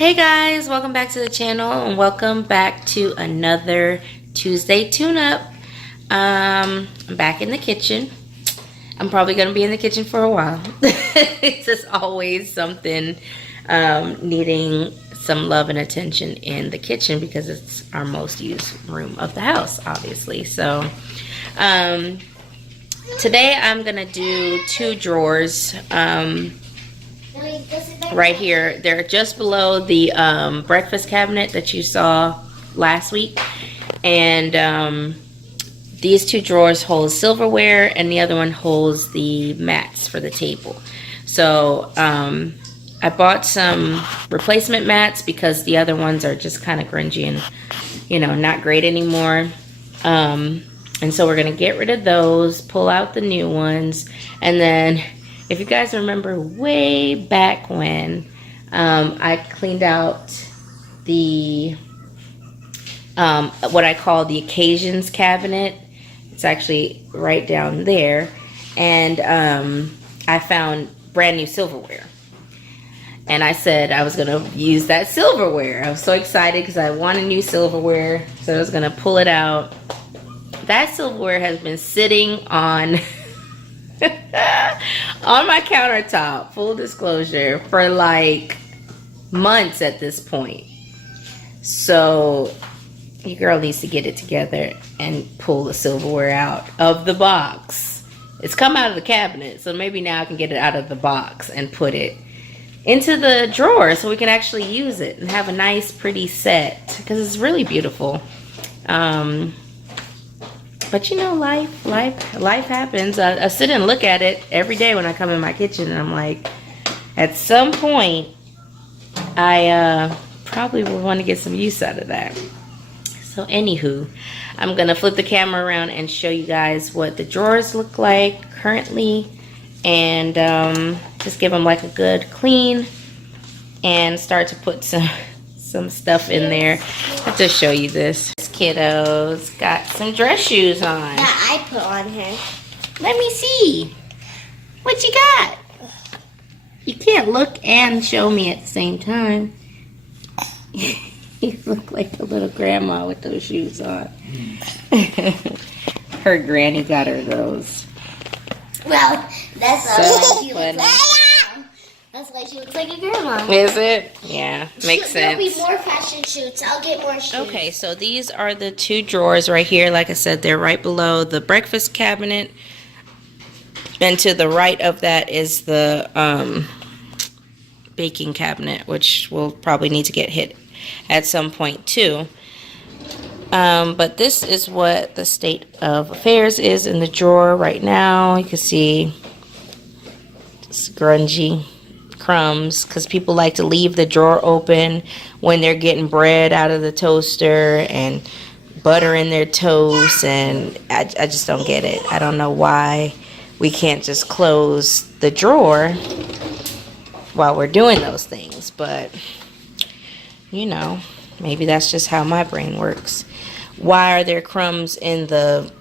Hey guys, welcome back to the channel and welcome back to another Tuesday tune-up. I'm back in the kitchen. I'm probably going to be in the kitchen for a while. It's just always something needing some love and attention in the kitchen because it's our most used room of the house, obviously. So today I'm going to do two drawers. Right here, they're just below the breakfast cabinet that you saw last week, and these two drawers hold silverware and the other one holds the mats for the table. So I bought some replacement mats because the other ones are just kind of grungy and not great anymore, and so we're gonna get rid of those, pull out the new ones, and then if you guys remember way back when I cleaned out the what I call the occasions cabinet. It's actually right down there, and I found brand new silverware, and I said I was gonna use that silverware. I was so excited because I wanted new silverware, so I was gonna pull it out. That silverware has been sitting on on my countertop, full disclosure, for like months at this point. So your girl needs to get it together and pull the silverware out of the box. It's come out of the cabinet, so maybe now I can get it out of the box and put it into the drawer so we can actually use it and have a nice pretty set, because it's really beautiful. But life happens. I sit and look at it every day when I come in my kitchen, and I'm like, at some point, I probably will want to get some use out of that. So anywho, I'm going to flip the camera around and show you guys what the drawers look like currently, and just give them like a good clean and start to put some stuff in there. I'll just show you this. This kiddo's got some dress shoes on. That I put on her. Let me see. What you got? You can't look and show me at the same time. You look like a little grandma with those shoes on. Her granny got her those. Well, that's So she funny. looks like. That's why she looks like a grandma. Is it? Yeah, makes sense. There'll be more fashion shoots. I'll get more shoes. Okay, so these are the two drawers right here. Like I said, they're right below the breakfast cabinet. And to the right of that is the baking cabinet, which will probably need to get hit at some point too. But this is what the state of affairs is in the drawer right now. You can see it's grungy crumbs because people like to leave the drawer open when they're getting bread out of the toaster and butter in their toast, and I just don't get it. I don't know why we can't just close the drawer while we're doing those things, but maybe that's just how my brain works. Why are there crumbs in the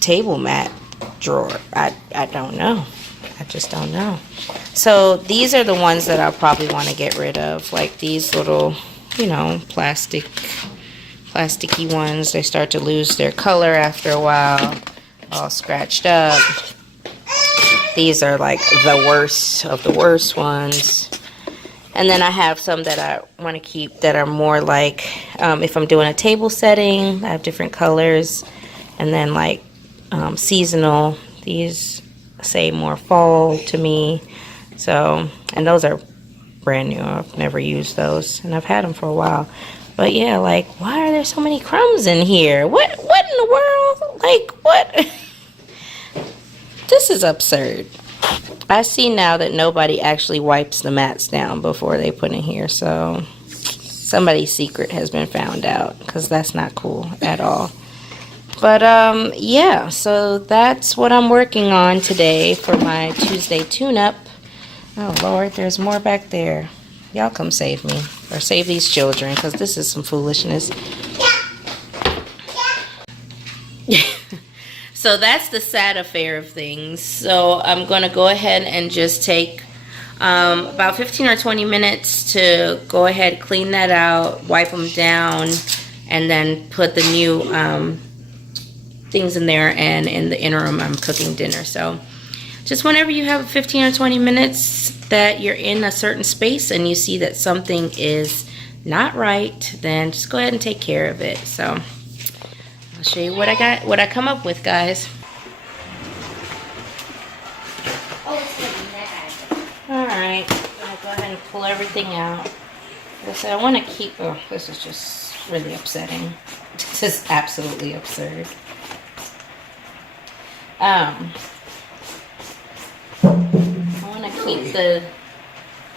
table mat drawer? I don't know. I just don't know. So these are the ones that I'll probably want to get rid of, like these little, plasticky ones. They start to lose their color after a while, all scratched up. These are like the worst of the worst ones. And then I have some that I want to keep that are more like, if I'm doing a table setting, I have different colors. And then like seasonal, these say more fall to me. So, and those are brand new. I've never used those, and I've had them for a while. But yeah, like, why are there so many crumbs in here? What in the world? Like, what? This is absurd. I see now that nobody actually wipes the mats down before they put in here, so somebody's secret has been found out, because that's not cool at all. But yeah, so that's what I'm working on today for my Tuesday tune-up. Oh Lord, there's more back there. Y'all come save me, or save these children, because this is some foolishness. So that's the sad affair of things. So I'm going to go ahead and just take about 15 or 20 minutes to go ahead, clean that out, wipe them down, and then put the new things in there. And in the interim, I'm cooking dinner. So just whenever you have 15 or 20 minutes that you're in a certain space and you see that something is not right, then just go ahead and take care of it. So I'll show you what I come up with, guys. Alright, I'm gonna go ahead and pull everything out. I want to keep, oh, this is just really upsetting. This is absolutely absurd. I want to keep the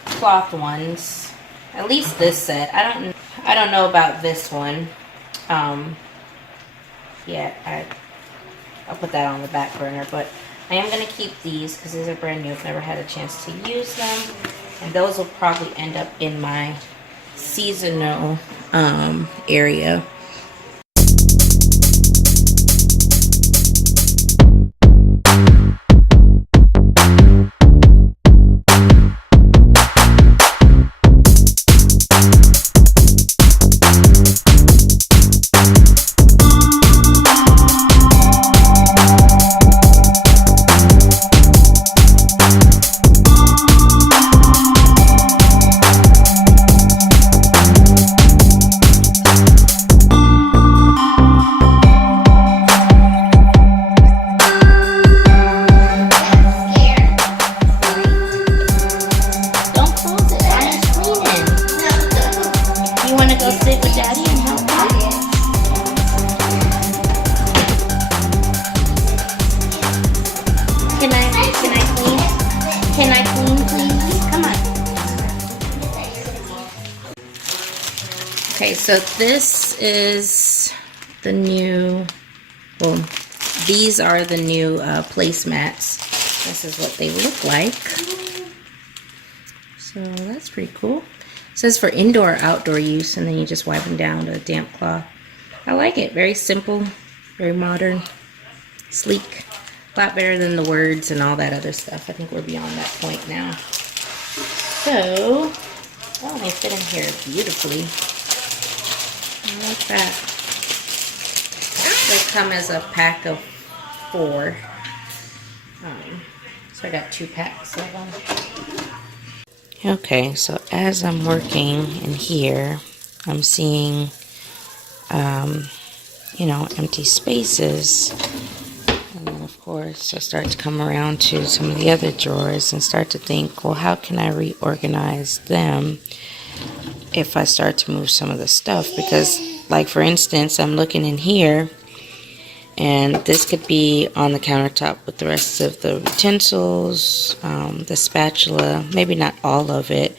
cloth ones, at least this set. I don't know about this one. Yeah, I'll put that on the back burner, but I am going to keep these because these are brand new. I've never had a chance to use them, and those will probably end up in my seasonal area. Okay, so this is the new, well, these are the new placemats. This is what they look like. So that's pretty cool. It says for indoor, outdoor use, and then you just wipe them down with a damp cloth. I like it. Very simple, very modern, sleek. A lot better than the words and all that other stuff. I think we're beyond that point now. So, oh, they fit in here beautifully. I like that. They come as a pack of 4. So I got 2 packs of them. Okay, so as I'm working in here, I'm seeing, you know, empty spaces. And then, of course, I start to come around to some of the other drawers and start to think, well, how can I reorganize them if I start to move some of the stuff? Because, like, for instance, I'm looking in here, and this could be on the countertop with the rest of the utensils, the spatula, maybe not all of it,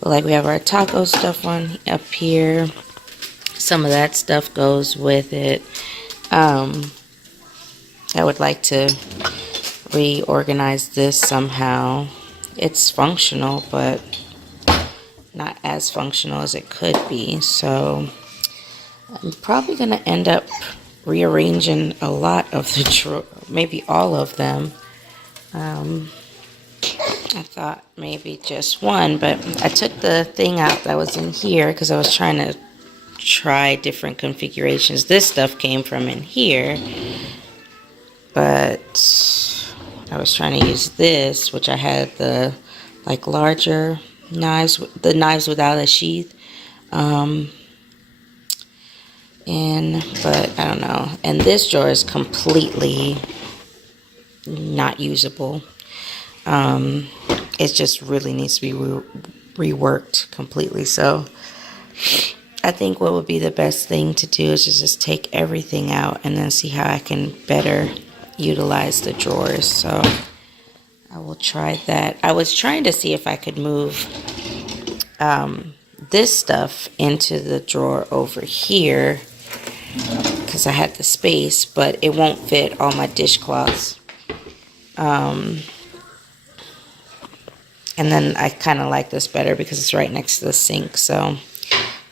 but like we have our taco stuff on up here. Some of that stuff goes with it. I would like to reorganize this somehow. It's functional, but not as functional as it could be. So I'm probably going to end up rearranging a lot of the drawer, maybe all of them. I thought maybe just one, but I took the thing out that was in here because I was trying to try different configurations. This stuff came from in here, but I was trying to use this, which I had the like larger knives, the knives without a sheath, but I don't know. And this drawer is completely not usable. It just really needs to be reworked completely. So I think what would be the best thing to do is just take everything out and then see how I can better utilize the drawers. So I will try that. I was trying to see if I could move this stuff into the drawer over here because I had the space, but it won't fit all my dishcloths. And then I kind of like this better because it's right next to the sink, so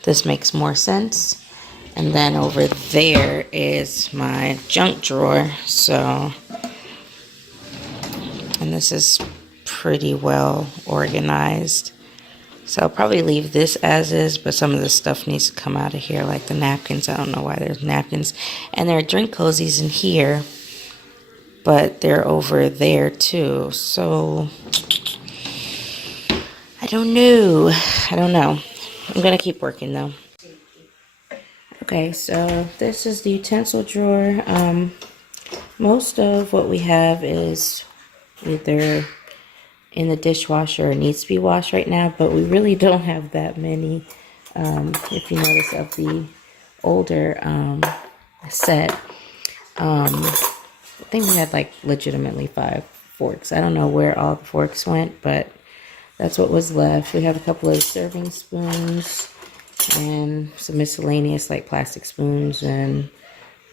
this makes more sense. And then over there is my junk drawer, so, and this is pretty well organized. So I'll probably leave this as is, but some of the stuff needs to come out of here, like the napkins. I don't know why there's napkins. And there are drink cozies in here, but they're over there too. So I don't know. I'm going to keep working though. Okay, so this is the utensil drawer. Most of what we have is either in the dishwasher or needs to be washed right now, but we really don't have that many. If you notice, of the older set, I think we had like legitimately 5 forks. I don't know where all the forks went, but that's what was left. We have a couple of serving spoons and some miscellaneous like plastic spoons and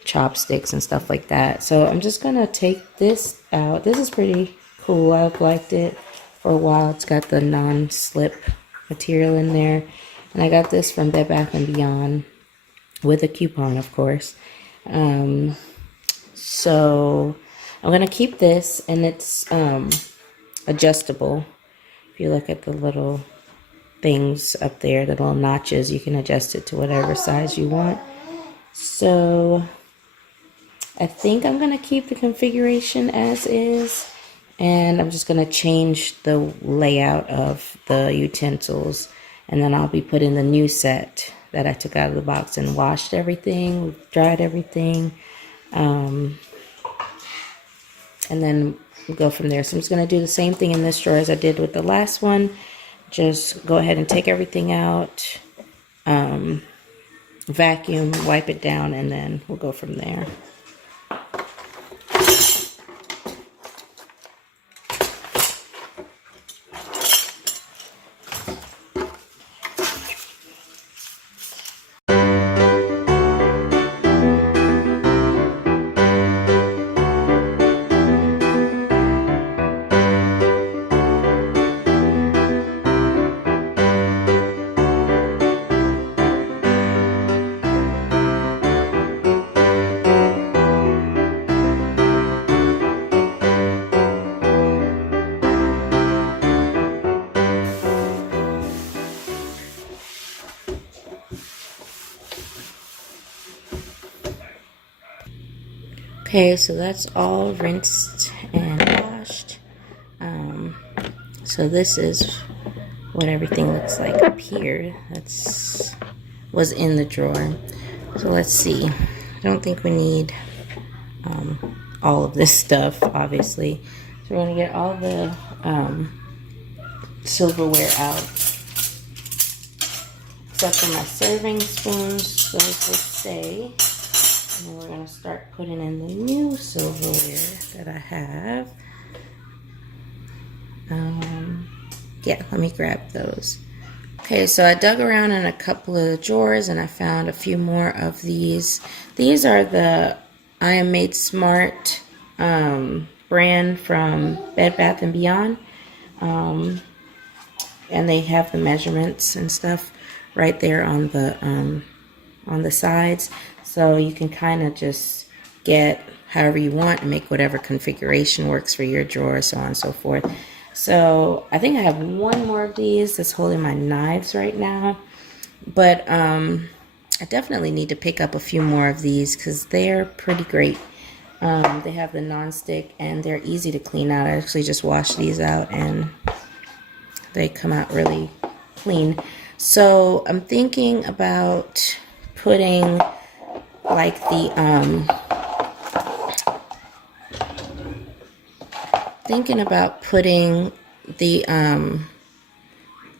chopsticks and stuff like that. So I'm just gonna take this out. This is pretty cool. I've liked it for a while. It's got the non-slip material in there, and I got this from Bed Bath & Beyond with a coupon, of course. So I'm gonna keep this, and it's adjustable. If you look at the little things up there, the little notches, you can adjust it to whatever size you want. So I think I'm going to keep the configuration as is, and I'm just going to change the layout of the utensils, and then I'll be putting the new set that I took out of the box and washed everything, dried everything, and then we'll go from there. So I'm just going to do the same thing in this drawer as I did with the last one. Just go ahead and take everything out, vacuum, wipe it down, and then we'll go from there. Okay, so that's all rinsed and washed. So this is what everything looks like up here. Was in the drawer. So let's see. I don't think we need all of this stuff, obviously. So we're going to get all the silverware out. Except for my serving spoons, those will stay. And then we're going to start putting in the new silverware that I have. Yeah, let me grab those. Okay, so I dug around in a couple of drawers and I found a few more of these. These are the I Am Made Smart brand from Bed Bath & Beyond. And they have the measurements and stuff right there on the sides. So you can kind of just get however you want and make whatever configuration works for your drawer, so on and so forth. So I think I have one more of these that's holding my knives right now. But I definitely need to pick up a few more of these because they're pretty great. They have the non-stick and they're easy to clean out. I actually just washed these out and they come out really clean. So I'm thinking about putting like the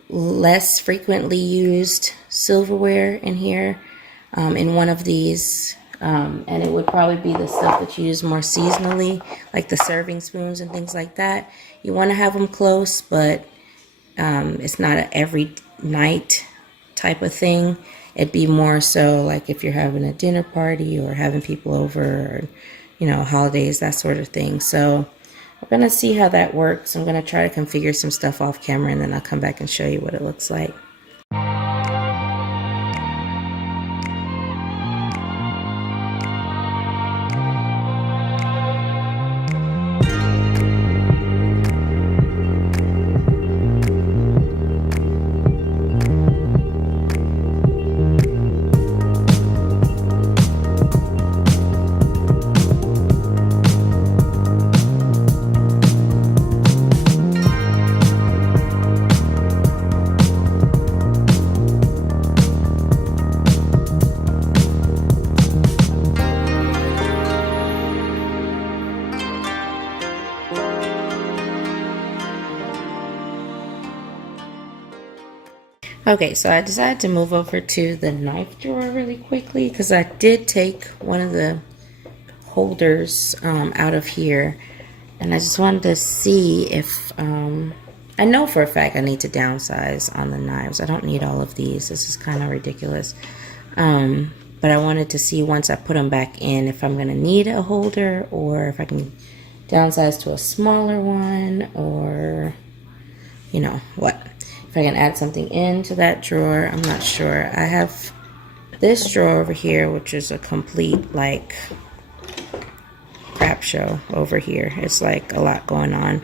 less frequently used silverware in here, in one of these, and it would probably be the stuff that you use more seasonally, like the serving spoons and things like that. You want to have them close, but it's not an every night type of thing. It'd be more so like if you're having a dinner party or having people over, or, you know, holidays, that sort of thing. So we're going to see how that works. I'm going to try to configure some stuff off camera, and then I'll come back and show you what it looks like. Okay, so I decided to move over to the knife drawer really quickly because I did take one of the holders out of here, and I just wanted to see if I know for a fact I need to downsize on the knives. I don't need all of these. This is kind of ridiculous. But I wanted to see once I put them back in if I'm going to need a holder or if I can downsize to a smaller one, or you know what, if I can add something into that drawer. I'm not sure. I have this drawer over here, which is a complete like crap show over here. It's like a lot going on,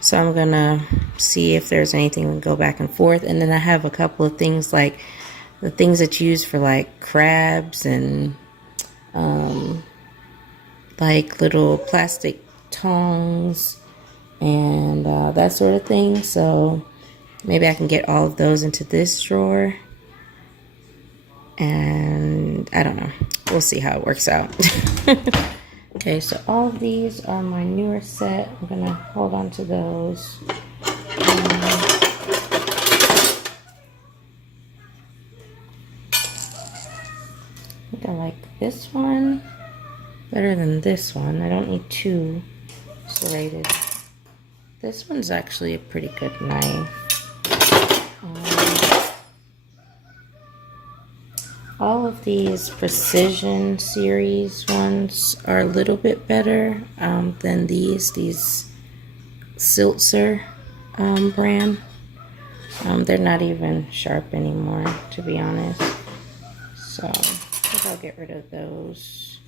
so I'm gonna see if there's anything we can go back and forth. And then I have a couple of things like the things that you use for like crabs and like little plastic tongs and that sort of thing. So maybe I can get all of those into this drawer, and I don't know, we'll see how it works out. Okay, so all of these are my newer set. I'm gonna hold on to those. I think I like this one better than this one. I don't need two serrated. This one's actually a pretty good knife. All of these Precision series ones are a little bit better than these Siltzer brand. They're not even sharp anymore, to be honest. So I think I'll get rid of those.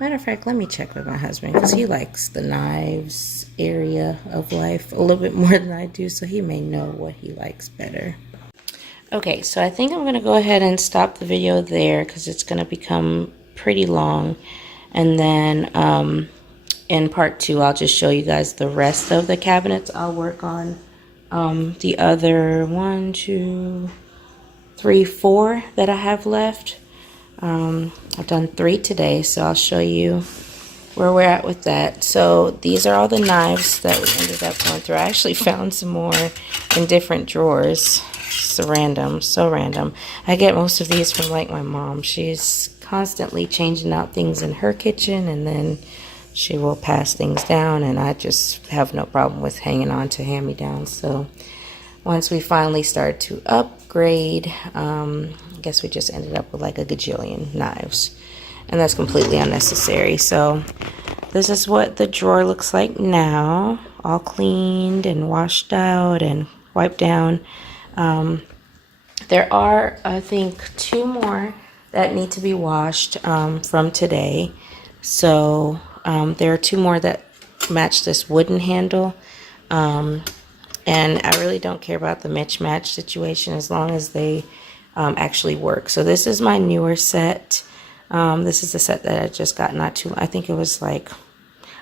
Matter of fact, let me check with my husband because he likes the knives area of life a little bit more than I do, so he may know what he likes better. Okay, so I think I'm going to go ahead and stop the video there because it's going to become pretty long. And then in part 2, I'll just show you guys the rest of the cabinets. I'll work on the other 1, 2, 3, 4 that I have left. I've done 3 today, so I'll show you where we're at with that. So these are all the knives that we ended up going through. I actually found some more in different drawers. So random. I get most of these from like my mom. She's constantly changing out things in her kitchen, and then she will pass things down, and I just have no problem with hanging on to hand-me-downs. So once we finally start to upgrade, I guess we just ended up with like a gajillion knives, and that's completely unnecessary. So this is what the drawer looks like now, all cleaned and washed out and wiped down. There are, I think, 2 more that need to be washed from today. So there are 2 more that match this wooden handle. And I really don't care about the mismatch situation as long as they actually work. So this is my newer set. This is the set that I just got I think it was like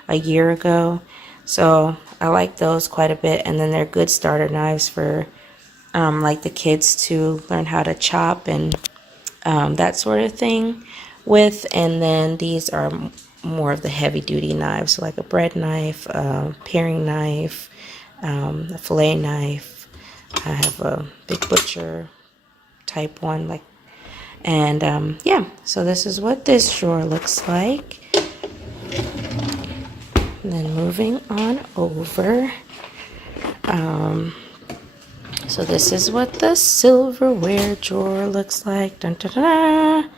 a year ago. So I like those quite a bit. And then they're good starter knives for like the kids to learn how to chop and that sort of thing with. And then these are more of the heavy duty knives, so like a bread knife, a paring knife, a fillet knife. I have a big butcher type one, like, and yeah, so this is what this drawer looks like. And then moving on over, so this is what the silverware drawer looks like. Dun, dun, dun, dun.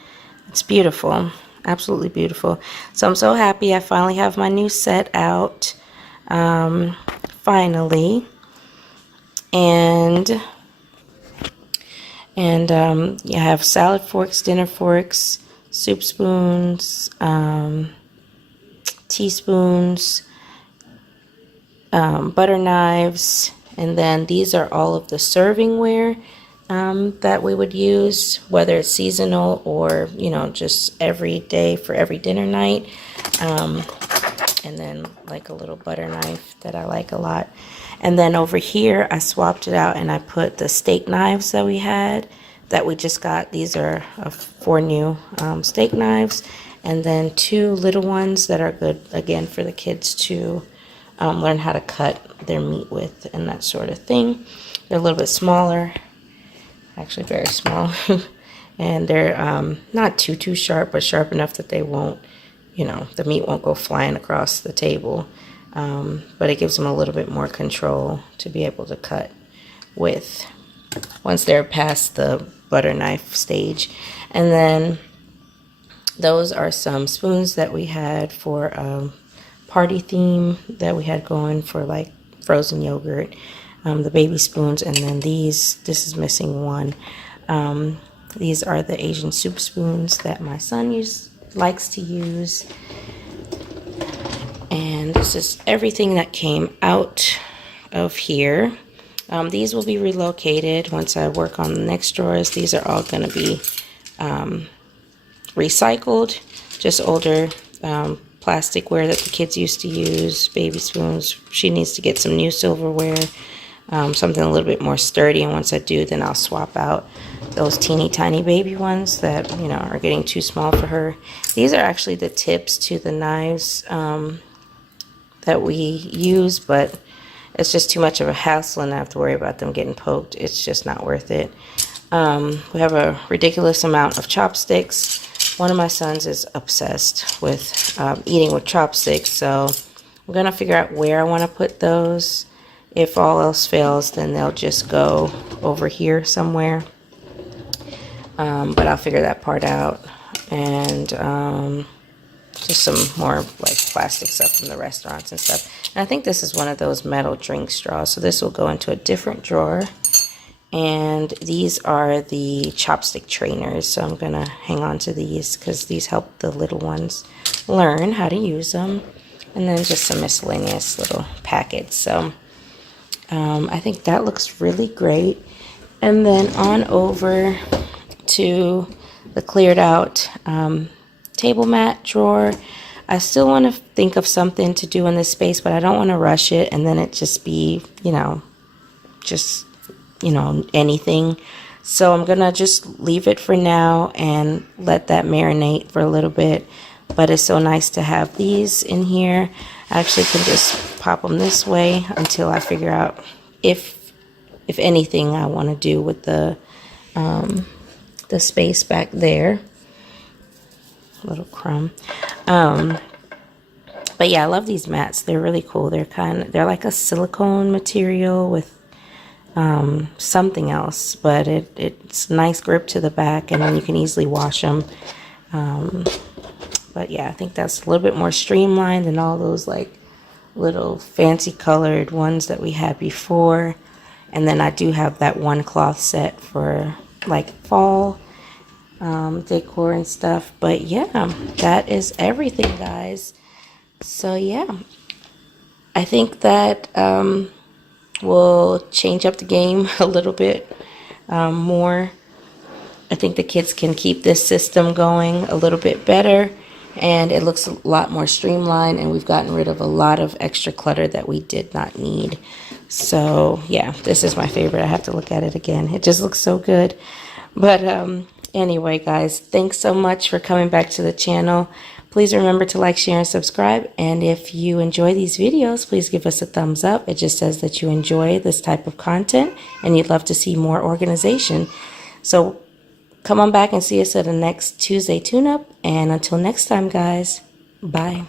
It's beautiful, absolutely beautiful. So I'm so happy I finally have my new set out, finally. And you have salad forks, dinner forks, soup spoons, teaspoons, butter knives. And then these are all of the servingware that we would use, whether it's seasonal or, you know, just every day for every dinner night. And then like a little butter knife that I like a lot. And then over here, I swapped it out and I put the steak knives that we had, that we just got. These are 4 new steak knives. And then 2 little ones that are good, again, for the kids to learn how to cut their meat with and that sort of thing. They're a little bit smaller, actually very small, and they're not too sharp, but sharp enough that they won't, you know, the meat won't go flying across the table. But it gives them a little bit more control to be able to cut with once they're past the butter knife stage. And then those are some spoons that we had for party theme that we had going for like frozen yogurt, the baby spoons. And then this is missing one. These are the Asian soup spoons that my son likes to use. And this is everything that came out of here. These will be relocated once I work on the next drawers. These are all going to be recycled, just older plasticware that the kids used to use, baby spoons. She needs to get some new silverware, something a little bit more sturdy, and once I do, then I'll swap out those teeny tiny baby ones that, you know, are getting too small for her. These are actually the tips to the knives that we use, but it's just too much of a hassle and I have to worry about them getting poked. It's just not worth it. We have a ridiculous amount of chopsticks. One of my sons is obsessed with eating with chopsticks, so I'm going to figure out where I want to put those. If all else fails, then they'll just go over here somewhere. But I'll figure that part out. And just some more like plastic stuff from the restaurants and stuff. And I think this is one of those metal drink straws, so this will go into a different drawer. And these are the chopstick trainers, so I'm gonna hang on to these because these help the little ones learn how to use them. And then just some miscellaneous little packets. So I think that looks really great. And then on over to the cleared out table mat drawer. I still want to think of something to do in this space, but I don't want to rush it and then it just be, anything. So I'm gonna just leave it for now and let that marinate for a little bit. But it's so nice to have these in here. I actually can just pop them this way until I figure out if anything I want to do with the space back there. Little crumb. But yeah, I love these mats. They're really cool. They're like a silicone material with something else, but it's nice grip to the back, and then you can easily wash them. But yeah, I think that's a little bit more streamlined than all those like little fancy colored ones that we had before. And then I do have that one cloth set for like fall decor and stuff. But yeah, that is everything, guys. So yeah, I think that we'll change up the game a little bit more. I think the kids can keep this system going a little bit better, and it looks a lot more streamlined, and we've gotten rid of a lot of extra clutter that we did not need. So yeah, this is my favorite. I have to look at it again. It just looks so good. But anyway, guys, thanks so much for coming back to the channel. Please remember to like, share, and subscribe. And if you enjoy these videos, please give us a thumbs up. It just says that you enjoy this type of content and you'd love to see more organization. So come on back and see us at the next Tuesday tune-up. And until next time, guys, bye.